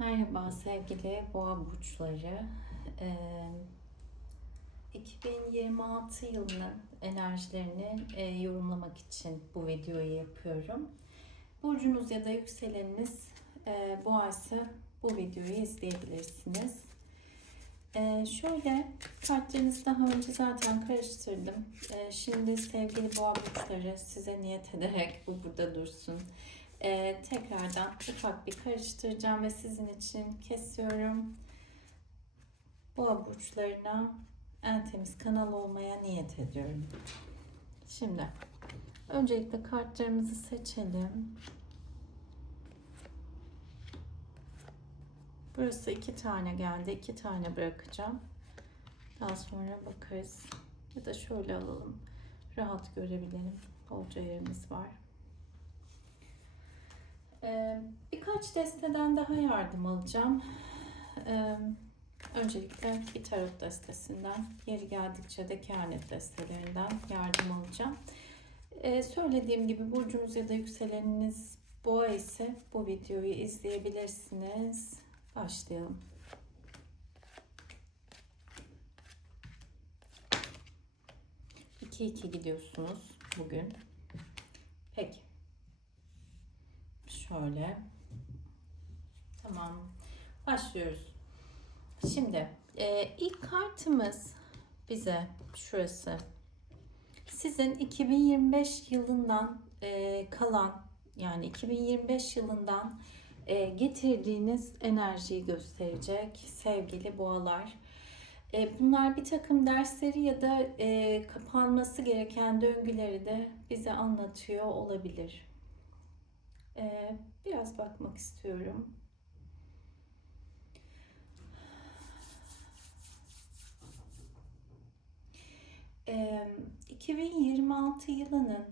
Merhaba sevgili boğa burçları. Ee, 2026 yılının enerjilerini e, yorumlamak için bu videoyu yapıyorum. Burcunuz ya da yükseleniniz e, boğaysa bu videoyu izleyebilirsiniz. Ee, şöyle kartlarınızı daha önce zaten karıştırdım. Ee, şimdi sevgili boğa burçları size niyet ederek bu burada dursun. Ee, tekrardan ufak bir karıştıracağım ve sizin için kesiyorum. Boğa burçlarına en temiz kanal olmaya niyet ediyorum. Şimdi öncelikle kartlarımızı seçelim. Burası iki tane geldi. iki tane bırakacağım. Daha sonra bakarız. Ya da şöyle alalım. Rahat görebilelim. Bolca yerimiz var. Ee, birkaç desteden daha yardım alacağım. Ee, öncelikle bir tarot destesinden, yeri geldikçe de kehanet destelerinden yardım alacağım. Ee, söylediğim gibi burcunuz ya da yükseleniniz boğa ise bu videoyu izleyebilirsiniz. Başlayalım. İki iki gidiyorsunuz bugün. Peki. Şöyle. Tamam. Başlıyoruz. Şimdi e, ilk kartımız bize şurası. Sizin 2025 yılından e, kalan yani 2025 yılından e, getirdiğiniz enerjiyi gösterecek sevgili boğalar. E, bunlar bir takım dersleri ya da e, kapanması gereken döngüleri de bize anlatıyor olabilir. E, biraz bakmak istiyorum. E, 2026 yılının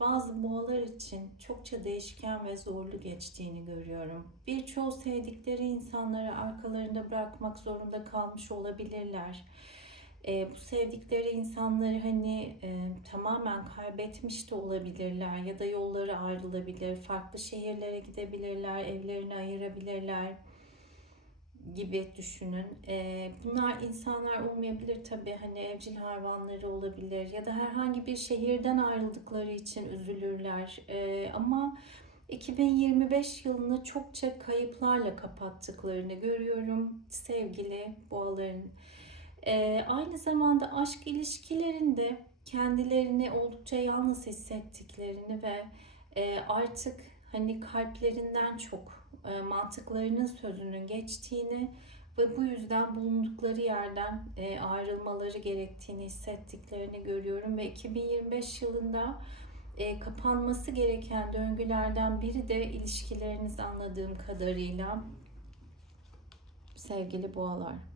bazı boğalar için çokça değişken ve zorlu geçtiğini görüyorum. Birçoğu sevdikleri insanları arkalarında bırakmak zorunda kalmış olabilirler. E, bu sevdikleri insanları hani e, tamamen kaybetmiş de olabilirler ya da yolları ayrılabilir, farklı şehirlere gidebilirler, evlerini ayırabilirler gibi düşünün. Ee, bunlar insanlar olmayabilir tabii hani evcil hayvanları olabilir ya da herhangi bir şehirden ayrıldıkları için üzülürler. Ee, ama 2025 yılını çokça kayıplarla kapattıklarını görüyorum sevgili boğaların. Ee, aynı zamanda aşk ilişkilerinde kendilerini oldukça yalnız hissettiklerini ve e, artık hani kalplerinden çok e, mantıklarının sözünün geçtiğini ve bu yüzden bulundukları yerden e, ayrılmaları gerektiğini hissettiklerini görüyorum ve 2025 yılında e, kapanması gereken döngülerden biri de ilişkileriniz anladığım kadarıyla sevgili boğalar.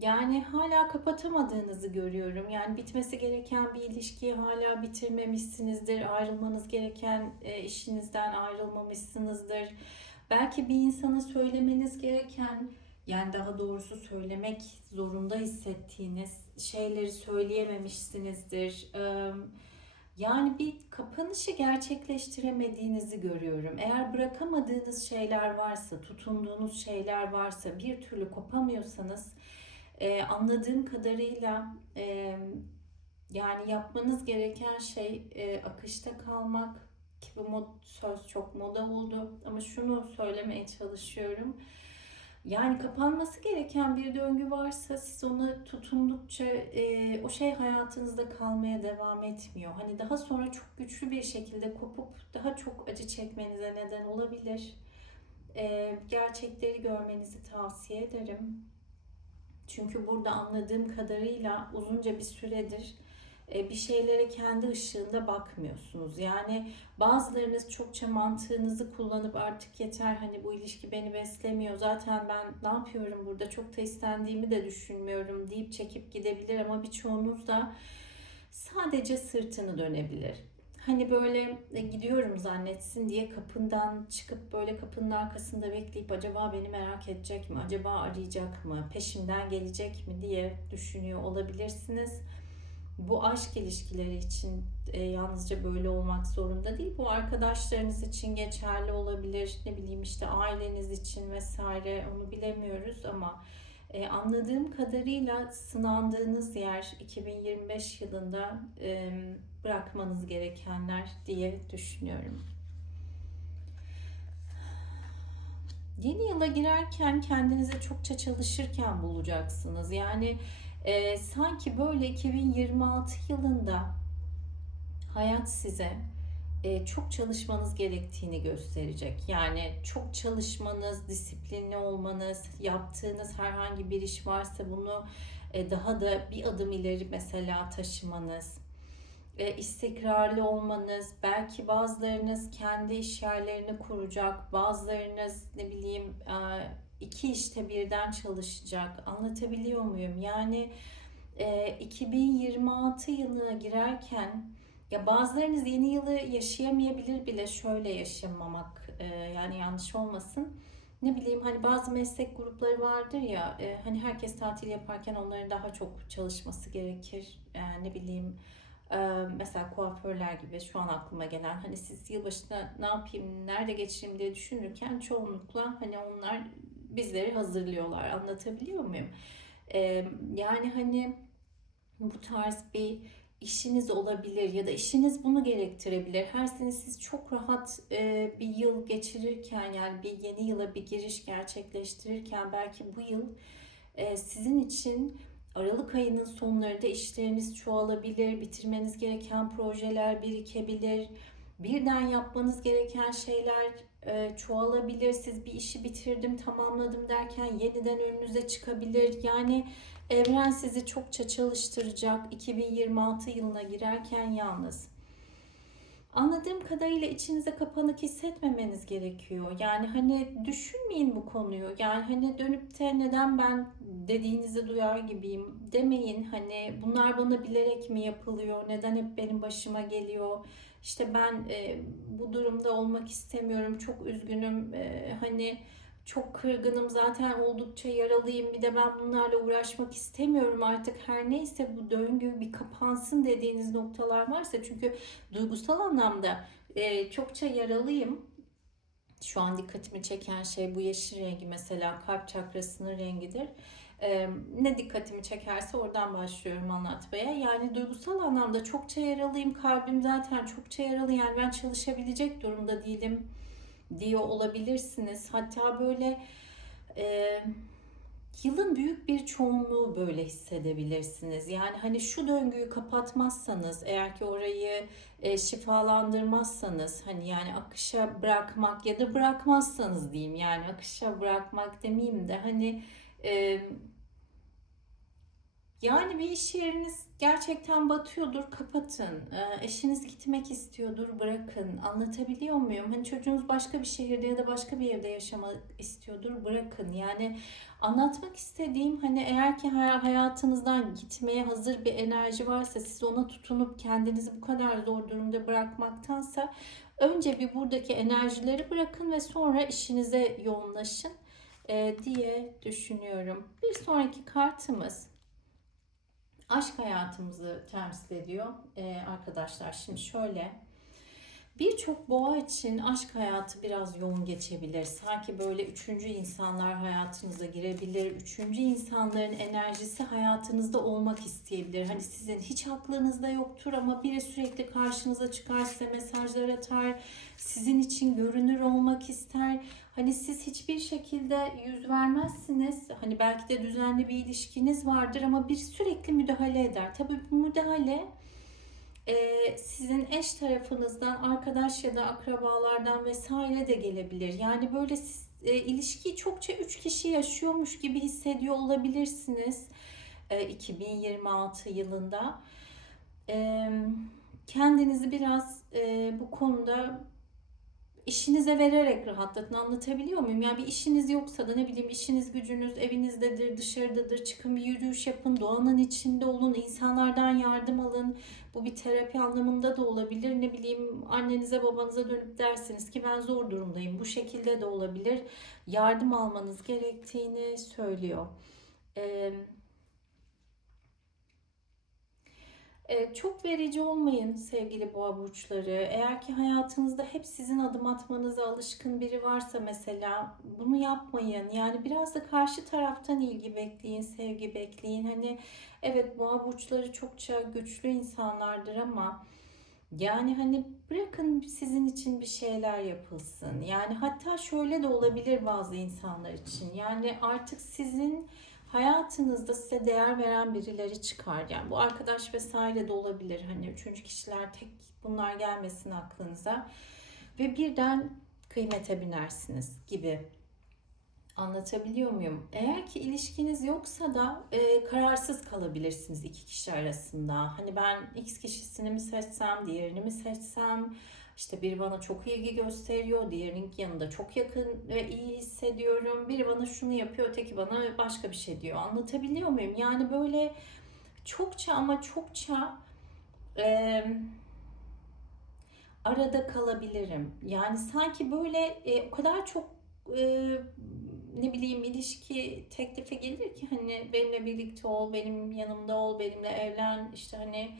Yani hala kapatamadığınızı görüyorum. Yani bitmesi gereken bir ilişkiyi hala bitirmemişsinizdir. Ayrılmanız gereken işinizden ayrılmamışsınızdır. Belki bir insana söylemeniz gereken yani daha doğrusu söylemek zorunda hissettiğiniz şeyleri söyleyememişsinizdir. Yani bir kapanışı gerçekleştiremediğinizi görüyorum. Eğer bırakamadığınız şeyler varsa, tutunduğunuz şeyler varsa, bir türlü kopamıyorsanız ee, anladığım kadarıyla e, yani yapmanız gereken şey e, akışta kalmak ki bu mod, söz çok moda oldu ama şunu söylemeye çalışıyorum. Yani kapanması gereken bir döngü varsa siz ona tutundukça e, o şey hayatınızda kalmaya devam etmiyor. Hani daha sonra çok güçlü bir şekilde kopup daha çok acı çekmenize neden olabilir. E, gerçekleri görmenizi tavsiye ederim. Çünkü burada anladığım kadarıyla uzunca bir süredir bir şeylere kendi ışığında bakmıyorsunuz. Yani bazılarınız çokça mantığınızı kullanıp artık yeter hani bu ilişki beni beslemiyor. Zaten ben ne yapıyorum burada çok da istendiğimi de düşünmüyorum deyip çekip gidebilir ama birçoğunuz da sadece sırtını dönebilir hani böyle e, gidiyorum zannetsin diye kapından çıkıp böyle kapının arkasında bekleyip acaba beni merak edecek mi? Acaba arayacak mı? Peşimden gelecek mi diye düşünüyor olabilirsiniz. Bu aşk ilişkileri için e, yalnızca böyle olmak zorunda değil. Bu arkadaşlarınız için geçerli olabilir. Ne bileyim işte aileniz için vesaire onu bilemiyoruz ama e, anladığım kadarıyla sınandığınız yer 2025 yılında e, bırakmanız gerekenler diye düşünüyorum. Yeni yıla girerken kendinize çokça çalışırken bulacaksınız. Yani e, sanki böyle 2026 yılında hayat size e, çok çalışmanız gerektiğini gösterecek. Yani çok çalışmanız, disiplinli olmanız, yaptığınız herhangi bir iş varsa bunu e, daha da bir adım ileri mesela taşımanız, e, istikrarlı olmanız, belki bazılarınız kendi iş yerlerini kuracak, bazılarınız ne bileyim e, iki işte birden çalışacak. Anlatabiliyor muyum? Yani e, 2026 yılına girerken ya bazılarınız yeni yılı yaşayamayabilir bile şöyle yaşamamak e, yani yanlış olmasın. Ne bileyim hani bazı meslek grupları vardır ya e, hani herkes tatil yaparken onların daha çok çalışması gerekir. E, ne bileyim e, mesela kuaförler gibi şu an aklıma gelen hani siz yılbaşında ne yapayım, nerede geçireyim diye düşünürken çoğunlukla hani onlar bizleri hazırlıyorlar. Anlatabiliyor muyum? E, yani hani bu tarz bir işiniz olabilir ya da işiniz bunu gerektirebilir. Her sene siz çok rahat e, bir yıl geçirirken yani bir yeni yıla bir giriş gerçekleştirirken belki bu yıl e, sizin için Aralık ayının sonlarında işleriniz çoğalabilir, bitirmeniz gereken projeler birikebilir, birden yapmanız gereken şeyler e, çoğalabilir. Siz bir işi bitirdim, tamamladım derken yeniden önünüze çıkabilir. Yani Evren sizi çokça çalıştıracak 2026 yılına girerken yalnız. Anladığım kadarıyla içinize kapanık hissetmemeniz gerekiyor. Yani hani düşünmeyin bu konuyu. Yani hani dönüp de neden ben dediğinizi duyar gibiyim demeyin. Hani bunlar bana bilerek mi yapılıyor? Neden hep benim başıma geliyor? İşte ben e, bu durumda olmak istemiyorum. Çok üzgünüm. E, hani çok kırgınım zaten oldukça yaralıyım bir de ben bunlarla uğraşmak istemiyorum artık her neyse bu döngü bir kapansın dediğiniz noktalar varsa çünkü duygusal anlamda e, çokça yaralıyım şu an dikkatimi çeken şey bu yeşil rengi mesela kalp çakrasının rengidir. Ne dikkatimi çekerse oradan başlıyorum anlatmaya. Yani duygusal anlamda çokça yaralıyım. Kalbim zaten çokça yaralı. Yani ben çalışabilecek durumda değilim diyor olabilirsiniz. Hatta böyle e, yılın büyük bir çoğunluğu böyle hissedebilirsiniz. Yani hani şu döngüyü kapatmazsanız, eğer ki orayı e, şifalandırmazsanız, hani yani akışa bırakmak ya da bırakmazsanız diyeyim yani akışa bırakmak demeyeyim de hani yani bir iş yeriniz gerçekten batıyordur, kapatın. Ee, eşiniz gitmek istiyordur, bırakın. Anlatabiliyor muyum? Hani çocuğunuz başka bir şehirde ya da başka bir yerde yaşamak istiyordur, bırakın. Yani anlatmak istediğim hani eğer ki hayatınızdan gitmeye hazır bir enerji varsa siz ona tutunup kendinizi bu kadar zor durumda bırakmaktansa önce bir buradaki enerjileri bırakın ve sonra işinize yoğunlaşın e, diye düşünüyorum. Bir sonraki kartımız aşk hayatımızı temsil ediyor ee, arkadaşlar. Şimdi şöyle birçok boğa için aşk hayatı biraz yoğun geçebilir. Sanki böyle üçüncü insanlar hayatınıza girebilir. Üçüncü insanların enerjisi hayatınızda olmak isteyebilir. Hani sizin hiç aklınızda yoktur ama biri sürekli karşınıza çıkar size mesajlar atar. Sizin için görünür olmak ister Hani siz hiçbir şekilde yüz vermezsiniz. Hani belki de düzenli bir ilişkiniz vardır ama bir sürekli müdahale eder. Tabii bu müdahale e, sizin eş tarafınızdan, arkadaş ya da akrabalardan vesaire de gelebilir. Yani böyle siz, e, ilişkiyi çokça üç kişi yaşıyormuş gibi hissediyor olabilirsiniz e, 2026 yılında. E, kendinizi biraz e, bu konuda işinize vererek rahatlatın anlatabiliyor muyum? Yani bir işiniz yoksa da ne bileyim işiniz gücünüz evinizdedir, dışarıdadır. Çıkın bir yürüyüş yapın, doğanın içinde olun, insanlardan yardım alın. Bu bir terapi anlamında da olabilir. Ne bileyim annenize babanıza dönüp dersiniz ki ben zor durumdayım. Bu şekilde de olabilir. Yardım almanız gerektiğini söylüyor. Ee, E, çok verici olmayın sevgili boğa burçları. Eğer ki hayatınızda hep sizin adım atmanıza alışkın biri varsa mesela bunu yapmayın. Yani biraz da karşı taraftan ilgi bekleyin, sevgi bekleyin. Hani evet boğa burçları çokça güçlü insanlardır ama yani hani bırakın sizin için bir şeyler yapılsın. Yani hatta şöyle de olabilir bazı insanlar için. Yani artık sizin hayatınızda size değer veren birileri çıkar. Yani bu arkadaş vesaire de olabilir. Hani üçüncü kişiler tek bunlar gelmesin aklınıza. Ve birden kıymete binersiniz gibi. Anlatabiliyor muyum? Eğer ki ilişkiniz yoksa da e, kararsız kalabilirsiniz iki kişi arasında. Hani ben X kişisini mi seçsem, diğerini mi seçsem? İşte biri bana çok ilgi gösteriyor, diğerinin yanında çok yakın ve iyi hissediyorum. Biri bana şunu yapıyor, öteki bana başka bir şey diyor. Anlatabiliyor muyum? Yani böyle çokça ama çokça e, arada kalabilirim. Yani sanki böyle e, o kadar çok e, ne bileyim ilişki teklifi gelir ki hani benimle birlikte ol, benim yanımda ol, benimle evlen işte hani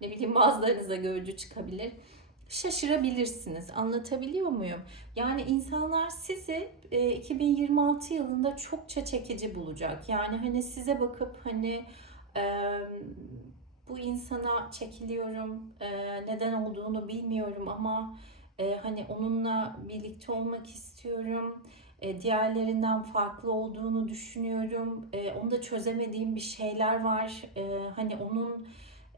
ne bileyim bazılarınıza görücü çıkabilir. Şaşırabilirsiniz. Anlatabiliyor muyum? Yani insanlar sizi e, 2026 yılında çokça çekici bulacak. Yani hani size bakıp hani e, bu insana çekiliyorum, e, neden olduğunu bilmiyorum ama e, hani onunla birlikte olmak istiyorum e, diğerlerinden farklı olduğunu düşünüyorum. E, onda çözemediğim bir şeyler var. E, hani onun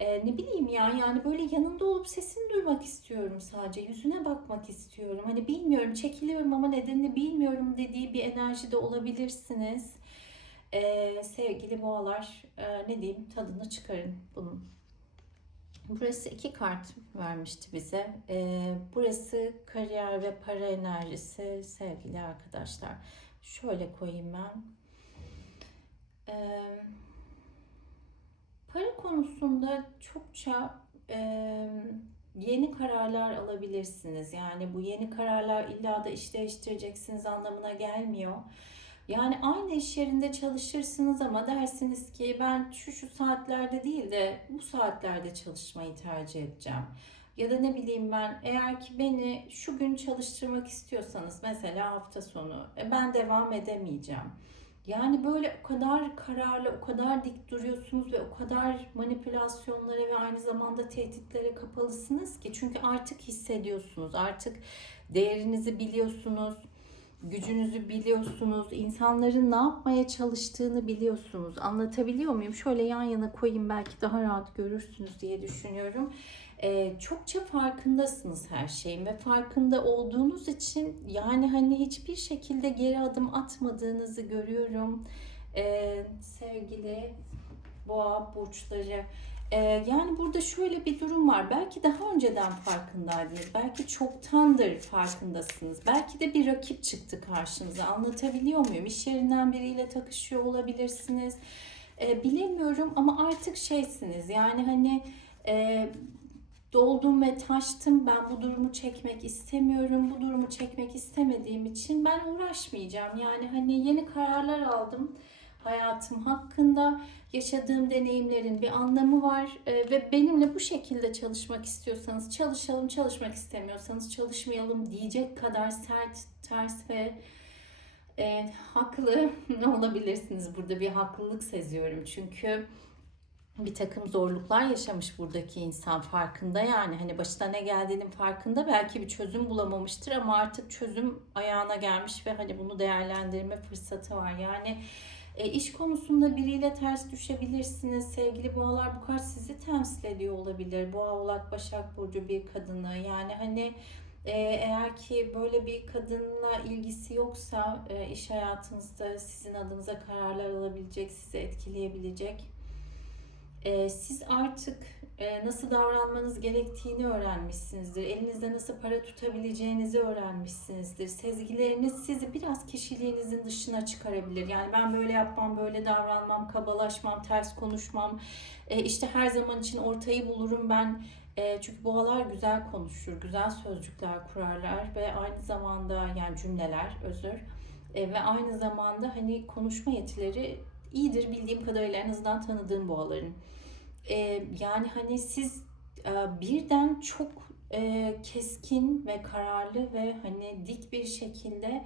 e, ne bileyim ya yani böyle yanında olup sesini duymak istiyorum sadece. Yüzüne bakmak istiyorum. Hani bilmiyorum çekiliyorum ama nedenini bilmiyorum dediği bir enerjide olabilirsiniz. E, sevgili boğalar e, ne diyeyim tadını çıkarın bunun. Burası iki kart vermişti bize. Ee, burası kariyer ve para enerjisi sevgili arkadaşlar. Şöyle koyayım ben. Ee, para konusunda çokça e, yeni kararlar alabilirsiniz. Yani bu yeni kararlar illa da iş değiştireceksiniz anlamına gelmiyor. Yani aynı iş yerinde çalışırsınız ama dersiniz ki ben şu şu saatlerde değil de bu saatlerde çalışmayı tercih edeceğim. Ya da ne bileyim ben eğer ki beni şu gün çalıştırmak istiyorsanız mesela hafta sonu e, ben devam edemeyeceğim. Yani böyle o kadar kararlı, o kadar dik duruyorsunuz ve o kadar manipülasyonlara ve aynı zamanda tehditlere kapalısınız ki çünkü artık hissediyorsunuz, artık değerinizi biliyorsunuz gücünüzü biliyorsunuz, insanların ne yapmaya çalıştığını biliyorsunuz. Anlatabiliyor muyum? Şöyle yan yana koyayım belki daha rahat görürsünüz diye düşünüyorum. Çokça farkındasınız her şeyin ve farkında olduğunuz için yani hani hiçbir şekilde geri adım atmadığınızı görüyorum. Ee, sevgili boğa burçları ee, yani burada şöyle bir durum var. Belki daha önceden farkındaydınız. Belki çoktandır farkındasınız. Belki de bir rakip çıktı karşınıza. Anlatabiliyor muyum? İş yerinden biriyle takışıyor olabilirsiniz. Ee, bilemiyorum ama artık şeysiniz. Yani hani e, doldum ve taştım. Ben bu durumu çekmek istemiyorum. Bu durumu çekmek istemediğim için ben uğraşmayacağım. Yani hani yeni kararlar aldım hayatım hakkında yaşadığım deneyimlerin bir anlamı var e, ve benimle bu şekilde çalışmak istiyorsanız çalışalım, çalışmak istemiyorsanız çalışmayalım diyecek kadar sert, ters ve e, haklı olabilirsiniz. Burada bir haklılık seziyorum çünkü bir takım zorluklar yaşamış buradaki insan farkında yani hani başına ne geldiğinin farkında belki bir çözüm bulamamıştır ama artık çözüm ayağına gelmiş ve hani bunu değerlendirme fırsatı var yani e, iş konusunda biriyle ters düşebilirsiniz. Sevgili boğalar bu kart sizi temsil ediyor olabilir. Boğa, Oğlak, Başak Burcu bir kadını. Yani hani e, eğer ki böyle bir kadınla ilgisi yoksa e, iş hayatınızda sizin adınıza kararlar alabilecek, sizi etkileyebilecek. E, siz artık e, nasıl davranmanız gerektiğini öğrenmişsinizdir. Elinizde nasıl para tutabileceğinizi öğrenmişsinizdir. Sezgileriniz sizi biraz kişiliğinizin dışına çıkarabilir. Yani ben böyle yapmam, böyle davranmam, kabalaşmam, ters konuşmam. E, işte her zaman için ortayı bulurum ben. E, çünkü boğalar güzel konuşur, güzel sözcükler kurarlar ve aynı zamanda yani cümleler özür ve aynı zamanda hani konuşma yetileri iyidir bildiğim kadarıyla en azından tanıdığım boğaların. E, yani hani siz e, birden çok e, keskin ve kararlı ve hani dik bir şekilde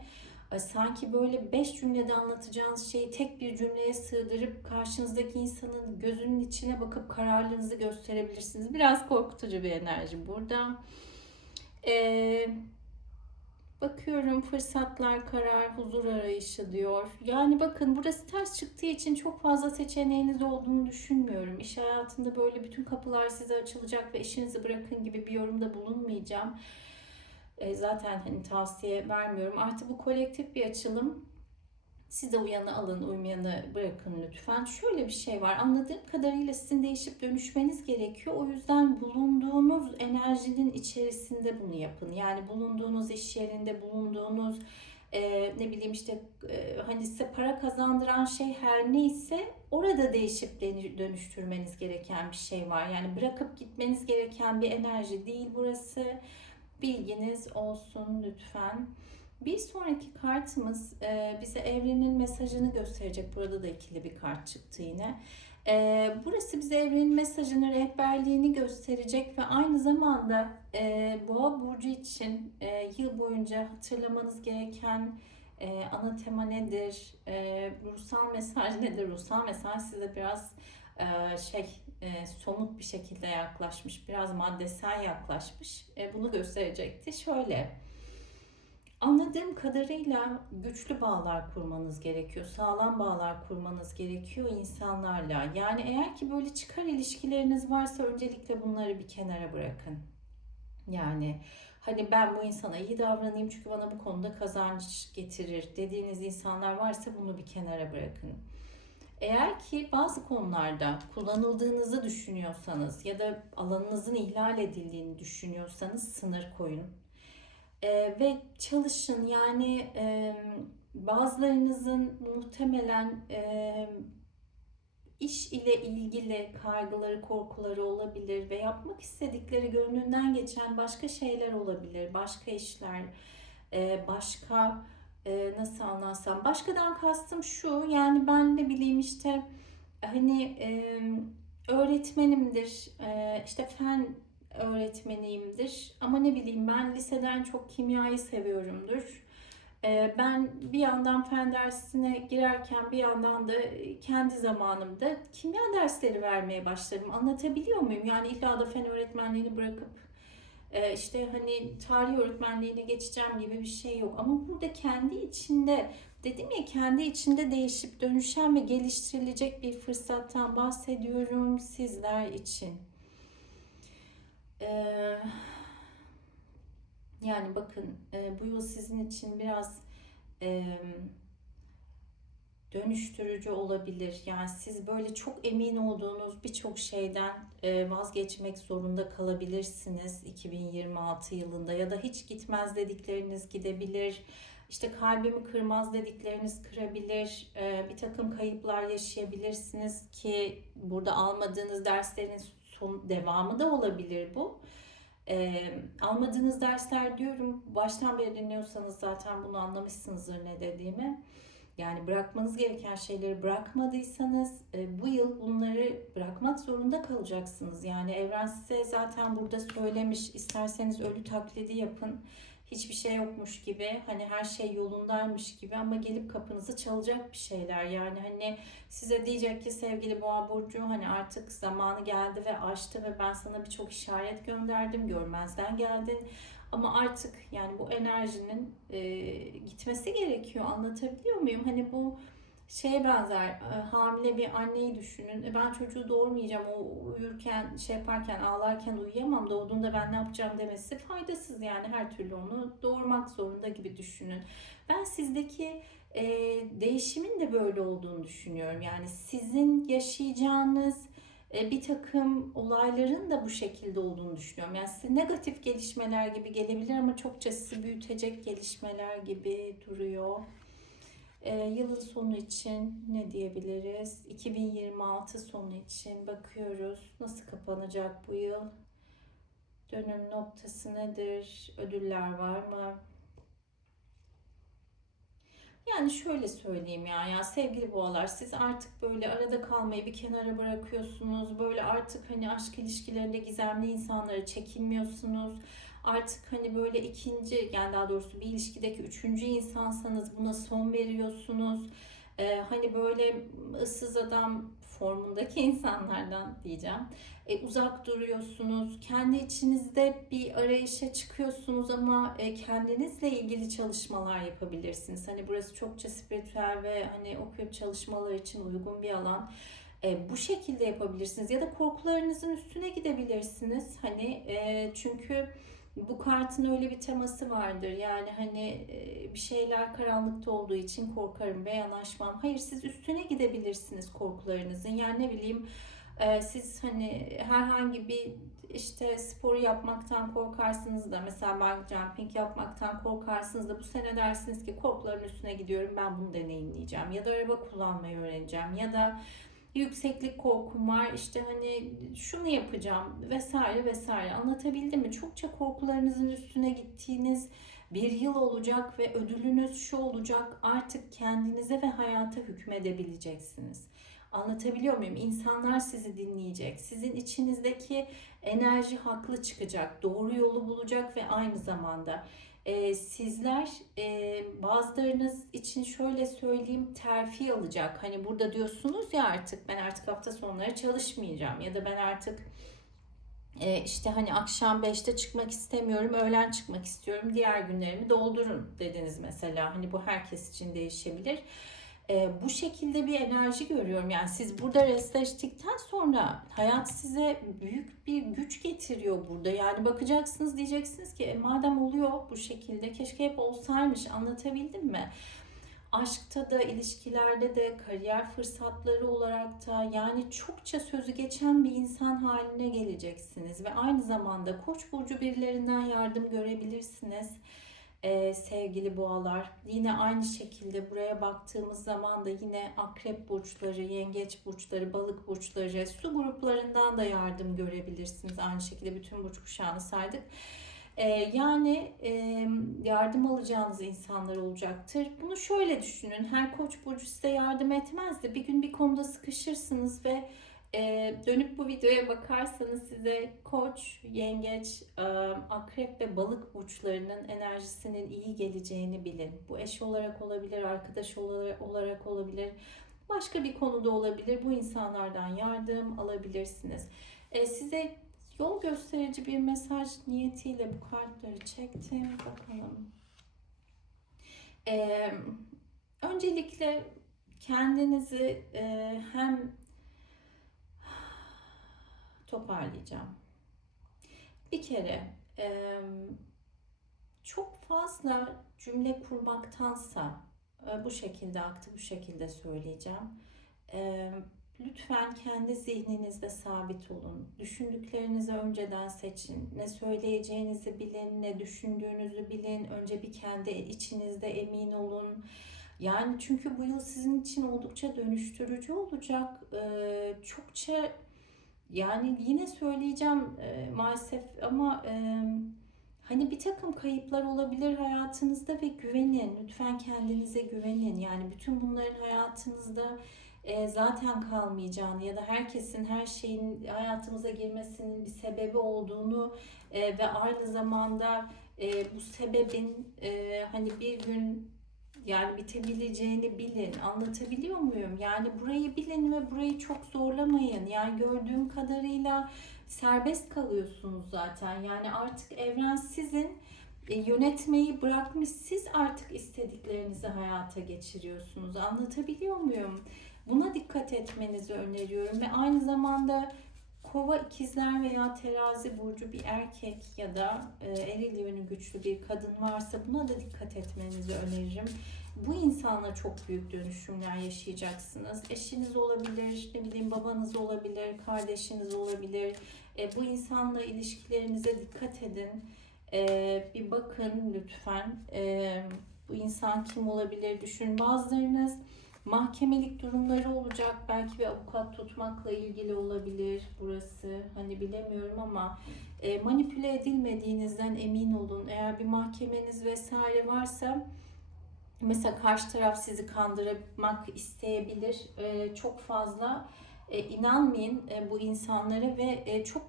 e, sanki böyle beş cümlede anlatacağınız şeyi tek bir cümleye sığdırıp karşınızdaki insanın gözünün içine bakıp kararlılığınızı gösterebilirsiniz. Biraz korkutucu bir enerji burada. Eee Bakıyorum fırsatlar, karar, huzur arayışı diyor. Yani bakın burası ters çıktığı için çok fazla seçeneğiniz olduğunu düşünmüyorum. İş hayatında böyle bütün kapılar size açılacak ve işinizi bırakın gibi bir yorumda bulunmayacağım. E, zaten hani tavsiye vermiyorum. Artı bu kolektif bir açılım. Size uyanı alın, uymayanı bırakın lütfen. Şöyle bir şey var. Anladığım kadarıyla sizin değişip dönüşmeniz gerekiyor. O yüzden bulunduğunuz enerjinin içerisinde bunu yapın. Yani bulunduğunuz iş yerinde, bulunduğunuz e, ne bileyim işte e, hani size para kazandıran şey her neyse orada değişip dönüştürmeniz gereken bir şey var. Yani bırakıp gitmeniz gereken bir enerji değil burası. Bilginiz olsun lütfen. Bir sonraki kartımız e, bize evrenin mesajını gösterecek. Burada da ikili bir kart çıktı yine. E, burası bize evrenin mesajını, rehberliğini gösterecek ve aynı zamanda e, Boğa Burcu için yıl boyunca hatırlamanız gereken ana tema nedir, e, ruhsal mesaj nedir? Ruhsal mesaj size biraz şey somut bir şekilde yaklaşmış, biraz maddesel yaklaşmış. Bunu gösterecekti. Şöyle Anladığım kadarıyla güçlü bağlar kurmanız gerekiyor. Sağlam bağlar kurmanız gerekiyor insanlarla. Yani eğer ki böyle çıkar ilişkileriniz varsa öncelikle bunları bir kenara bırakın. Yani hani ben bu insana iyi davranayım çünkü bana bu konuda kazanç getirir dediğiniz insanlar varsa bunu bir kenara bırakın. Eğer ki bazı konularda kullanıldığınızı düşünüyorsanız ya da alanınızın ihlal edildiğini düşünüyorsanız sınır koyun e, ve çalışın. Yani e, bazılarınızın muhtemelen e, iş ile ilgili kaygıları, korkuları olabilir ve yapmak istedikleri gönlünden geçen başka şeyler olabilir, başka işler, e, başka e, nasıl anlatsam, başkadan kastım şu yani ben ne bileyim işte hani e, öğretmenimdir, e, işte fen öğretmeniyimdir. Ama ne bileyim ben liseden çok kimyayı seviyorumdur. Ee, ben bir yandan fen dersine girerken bir yandan da kendi zamanımda kimya dersleri vermeye başladım. Anlatabiliyor muyum? Yani illa da fen öğretmenliğini bırakıp e, işte hani tarih öğretmenliğine geçeceğim gibi bir şey yok. Ama burada kendi içinde dedim ya kendi içinde değişip dönüşen ve geliştirilecek bir fırsattan bahsediyorum sizler için. Ee, yani bakın e, bu yıl sizin için biraz e, dönüştürücü olabilir. Yani siz böyle çok emin olduğunuz birçok şeyden e, vazgeçmek zorunda kalabilirsiniz 2026 yılında ya da hiç gitmez dedikleriniz gidebilir. İşte kalbimi kırmaz dedikleriniz kırabilir. Bir takım kayıplar yaşayabilirsiniz ki burada almadığınız derslerin son devamı da olabilir bu. E, almadığınız dersler diyorum baştan beri dinliyorsanız zaten bunu anlamışsınızdır ne dediğimi. Yani bırakmanız gereken şeyleri bırakmadıysanız e, bu yıl bunları bırakmak zorunda kalacaksınız. Yani evren size zaten burada söylemiş isterseniz ölü taklidi yapın hiçbir şey yokmuş gibi hani her şey yolundaymış gibi ama gelip kapınızı çalacak bir şeyler. Yani hani size diyecek ki sevgili boğa burcu hani artık zamanı geldi ve açtı ve ben sana birçok işaret gönderdim görmezden geldin. Ama artık yani bu enerjinin e, gitmesi gerekiyor. Anlatabiliyor muyum? Hani bu şeye benzer e, hamile bir anneyi düşünün. E, ben çocuğu doğurmayacağım. O uyurken şey yaparken ağlarken uyuyamam. Doğduğunda ben ne yapacağım demesi faydasız yani her türlü onu doğurmak zorunda gibi düşünün. Ben sizdeki e, değişimin de böyle olduğunu düşünüyorum. Yani sizin yaşayacağınız e, bir takım olayların da bu şekilde olduğunu düşünüyorum. Yani size negatif gelişmeler gibi gelebilir ama çokça sizi büyütecek gelişmeler gibi duruyor. E, yılın sonu için ne diyebiliriz? 2026 sonu için bakıyoruz. Nasıl kapanacak bu yıl? Dönüm noktası nedir? Ödüller var mı? Yani şöyle söyleyeyim ya, ya sevgili boğalar siz artık böyle arada kalmayı bir kenara bırakıyorsunuz. Böyle artık hani aşk ilişkilerinde gizemli insanlara çekinmiyorsunuz. Artık hani böyle ikinci yani daha doğrusu bir ilişkideki üçüncü insansanız buna son veriyorsunuz. Ee, hani böyle ıssız adam formundaki insanlardan diyeceğim. E, uzak duruyorsunuz. Kendi içinizde bir arayışa çıkıyorsunuz ama e, kendinizle ilgili çalışmalar yapabilirsiniz. Hani burası çokça spiritüel ve hani okült çalışmalar için uygun bir alan. E, bu şekilde yapabilirsiniz ya da korkularınızın üstüne gidebilirsiniz. Hani e, çünkü bu kartın öyle bir teması vardır. Yani hani e, bir şeyler karanlıkta olduğu için korkarım ve yanaşmam. Hayır siz üstüne gidebilirsiniz korkularınızın. Yani ne bileyim e, siz hani herhangi bir işte sporu yapmaktan korkarsınız da mesela bungee jumping yapmaktan korkarsınız da bu sene dersiniz ki korkuların üstüne gidiyorum ben bunu deneyimleyeceğim ya da araba kullanmayı öğreneceğim ya da yükseklik korkum var işte hani şunu yapacağım vesaire vesaire anlatabildim mi? Çokça korkularınızın üstüne gittiğiniz bir yıl olacak ve ödülünüz şu olacak artık kendinize ve hayata hükmedebileceksiniz. Anlatabiliyor muyum? İnsanlar sizi dinleyecek. Sizin içinizdeki enerji haklı çıkacak. Doğru yolu bulacak ve aynı zamanda e, sizler e, bazılarınız için şöyle söyleyeyim terfi alacak. Hani burada diyorsunuz ya artık ben artık hafta sonları çalışmayacağım ya da ben artık e, işte hani akşam 5'te çıkmak istemiyorum, öğlen çıkmak istiyorum, diğer günlerimi doldurun dediniz mesela. Hani bu herkes için değişebilir e, bu şekilde bir enerji görüyorum. Yani siz burada restleştikten sonra hayat size büyük bir güç getiriyor burada. Yani bakacaksınız diyeceksiniz ki e, madem oluyor bu şekilde keşke hep olsaymış anlatabildim mi? Aşkta da, ilişkilerde de, kariyer fırsatları olarak da yani çokça sözü geçen bir insan haline geleceksiniz. Ve aynı zamanda Koç burcu birilerinden yardım görebilirsiniz ee, sevgili boğalar. Yine aynı şekilde buraya baktığımız zaman da yine akrep burçları, yengeç burçları, balık burçları, su gruplarından da yardım görebilirsiniz. Aynı şekilde bütün burç kuşağını saydık. Ee, yani e, yardım alacağınız insanlar olacaktır. Bunu şöyle düşünün. Her koç burcu size yardım etmez de bir gün bir konuda sıkışırsınız ve ee, dönüp bu videoya bakarsanız size koç, yengeç, e, akrep ve balık burçlarının enerjisinin iyi geleceğini bilin. Bu eş olarak olabilir, arkadaş olarak olabilir, başka bir konuda olabilir. Bu insanlardan yardım alabilirsiniz. Ee, size yol gösterici bir mesaj niyetiyle bu kartları çektim. Bakalım. Ee, öncelikle kendinizi e, hem toparlayacağım. Bir kere çok fazla cümle kurmaktansa bu şekilde aktı bu şekilde söyleyeceğim. Lütfen kendi zihninizde sabit olun. Düşündüklerinizi önceden seçin. Ne söyleyeceğinizi bilin, ne düşündüğünüzü bilin. Önce bir kendi içinizde emin olun. Yani çünkü bu yıl sizin için oldukça dönüştürücü olacak. Çokça yani yine söyleyeceğim e, maalesef ama e, hani bir takım kayıplar olabilir hayatınızda ve güvenin. Lütfen kendinize güvenin. Yani bütün bunların hayatınızda e, zaten kalmayacağını ya da herkesin her şeyin hayatımıza girmesinin bir sebebi olduğunu e, ve aynı zamanda e, bu sebebin e, hani bir gün yani bitebileceğini bilin. Anlatabiliyor muyum? Yani burayı bilin ve burayı çok zorlamayın. Yani gördüğüm kadarıyla serbest kalıyorsunuz zaten. Yani artık evren sizin e, yönetmeyi bırakmış. Siz artık istediklerinizi hayata geçiriyorsunuz. Anlatabiliyor muyum? Buna dikkat etmenizi öneriyorum ve aynı zamanda Kova ikizler veya terazi burcu bir erkek ya da e, eril yönü güçlü bir kadın varsa buna da dikkat etmenizi öneririm. Bu insanla çok büyük dönüşümler yaşayacaksınız. Eşiniz olabilir, ne bileyim babanız olabilir, kardeşiniz olabilir. E, bu insanla ilişkilerinize dikkat edin. E, bir bakın lütfen. E, bu insan kim olabilir düşün. Bazılarınız mahkemelik durumları olacak. Belki bir avukat tutmakla ilgili olabilir burası. Hani bilemiyorum ama e, manipüle edilmediğinizden emin olun. Eğer bir mahkemeniz vesaire varsa mesela karşı taraf sizi kandırmak isteyebilir. E, çok fazla e, inanmayın e, bu insanlara ve e, çok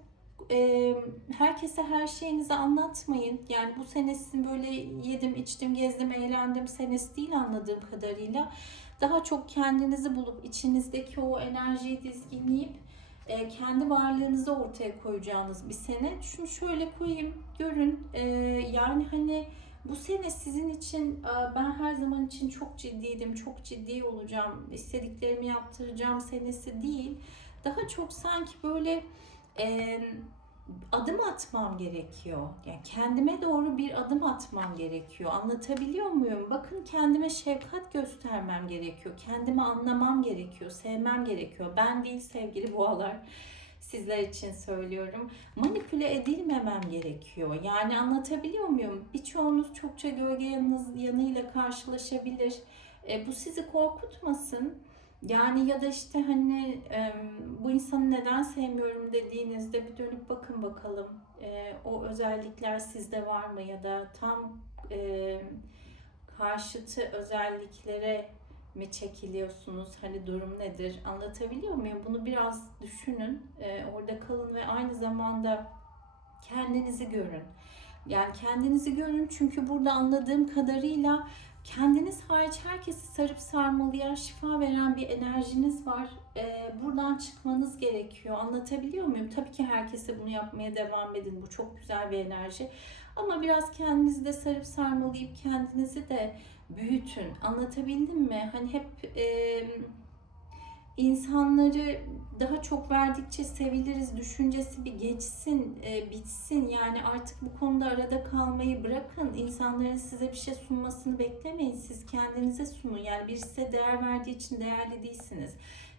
e, herkese her şeyinizi anlatmayın. Yani bu sene böyle yedim, içtim, gezdim, eğlendim senesi değil anladığım kadarıyla. Daha çok kendinizi bulup içinizdeki o enerjiyi dizginleyip e, kendi varlığınızı ortaya koyacağınız bir sene. Şunu şöyle koyayım, görün. E, yani hani bu sene sizin için e, ben her zaman için çok ciddiydim, çok ciddi olacağım, istediklerimi yaptıracağım senesi değil. Daha çok sanki böyle e, adım atmam gerekiyor. Yani kendime doğru bir adım atmam gerekiyor. Anlatabiliyor muyum? Bakın kendime şefkat göstermem gerekiyor. Kendimi anlamam gerekiyor. Sevmem gerekiyor. Ben değil sevgili boğalar. Sizler için söylüyorum. Manipüle edilmemem gerekiyor. Yani anlatabiliyor muyum? Birçoğunuz çokça gölge yanınız, yanıyla karşılaşabilir. E, bu sizi korkutmasın. Yani ya da işte hani e, bu insanı neden sevmiyorum dediğinizde bir dönüp bakın bakalım. E, o özellikler sizde var mı ya da tam e, karşıtı özelliklere mi çekiliyorsunuz? Hani durum nedir? Anlatabiliyor muyum? Bunu biraz düşünün. E, orada kalın ve aynı zamanda kendinizi görün. Yani kendinizi görün çünkü burada anladığım kadarıyla kendiniz hariç herkesi sarıp sarmalayan, şifa veren bir enerjiniz var. Ee, buradan çıkmanız gerekiyor. Anlatabiliyor muyum? Tabii ki herkese bunu yapmaya devam edin. Bu çok güzel bir enerji. Ama biraz kendinizi de sarıp sarmalayıp kendinizi de büyütün. Anlatabildim mi? Hani hep e, insanları daha çok verdikçe seviliriz düşüncesi bir geçsin, e, bitsin. Yani artık bu konuda arada kalmayı bırakın. İnsanların size bir şey sunmasını beklemeyin. Siz kendinize sunun. Yani birisi size değer verdiği için değerli değilsiniz.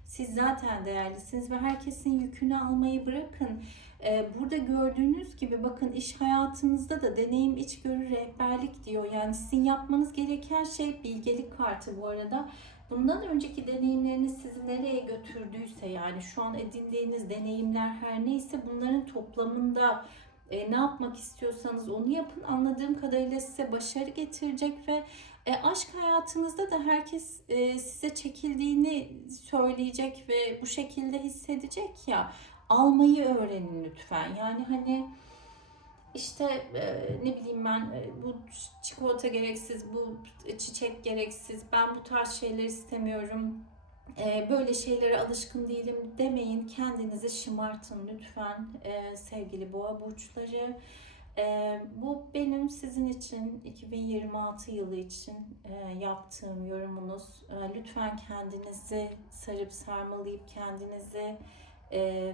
Siz zaten değerlisiniz ve herkesin yükünü almayı bırakın. E, burada gördüğünüz gibi bakın iş hayatınızda da deneyim içgörü rehberlik diyor. Yani sizin yapmanız gereken şey bilgelik kartı bu arada bundan önceki deneyimleriniz sizi nereye götürdüyse yani şu an edindiğiniz deneyimler her neyse bunların toplamında e, ne yapmak istiyorsanız onu yapın. Anladığım kadarıyla size başarı getirecek ve e, aşk hayatınızda da herkes e, size çekildiğini söyleyecek ve bu şekilde hissedecek ya almayı öğrenin lütfen. Yani hani işte e, ne bileyim ben e, bu çikolata gereksiz, bu çiçek gereksiz, ben bu tarz şeyler istemiyorum, e, böyle şeylere alışkın değilim demeyin. Kendinizi şımartın lütfen e, sevgili boğa burçları. E, bu benim sizin için 2026 yılı için e, yaptığım yorumunuz. E, lütfen kendinizi sarıp sarmalayıp kendinizi e,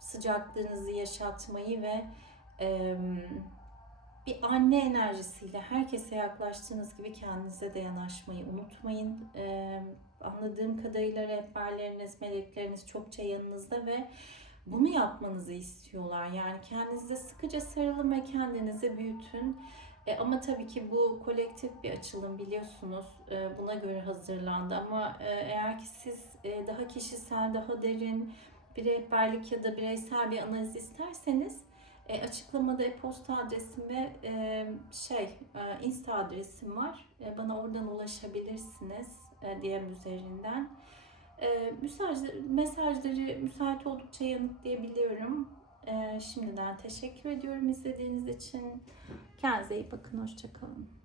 sıcaklığınızı yaşatmayı ve bir anne enerjisiyle herkese yaklaştığınız gibi kendinize de yanaşmayı unutmayın. Anladığım kadarıyla rehberleriniz, melekleriniz çokça yanınızda ve bunu yapmanızı istiyorlar. Yani kendinize sıkıca sarılın ve kendinizi büyütün. E, ama tabii ki bu kolektif bir açılım biliyorsunuz. E, buna göre hazırlandı. Ama e, eğer ki siz e, daha kişisel, daha derin bir rehberlik ya da bireysel bir analiz isterseniz e, açıklamada e-posta adresim ve e, şey e, insta adresim var. E, bana oradan ulaşabilirsiniz e, DM üzerinden. E, mesajları, mesajları müsait oldukça yanıtlayabiliyorum. E, şimdiden teşekkür ediyorum izlediğiniz için. Kendinize iyi bakın. Hoşçakalın.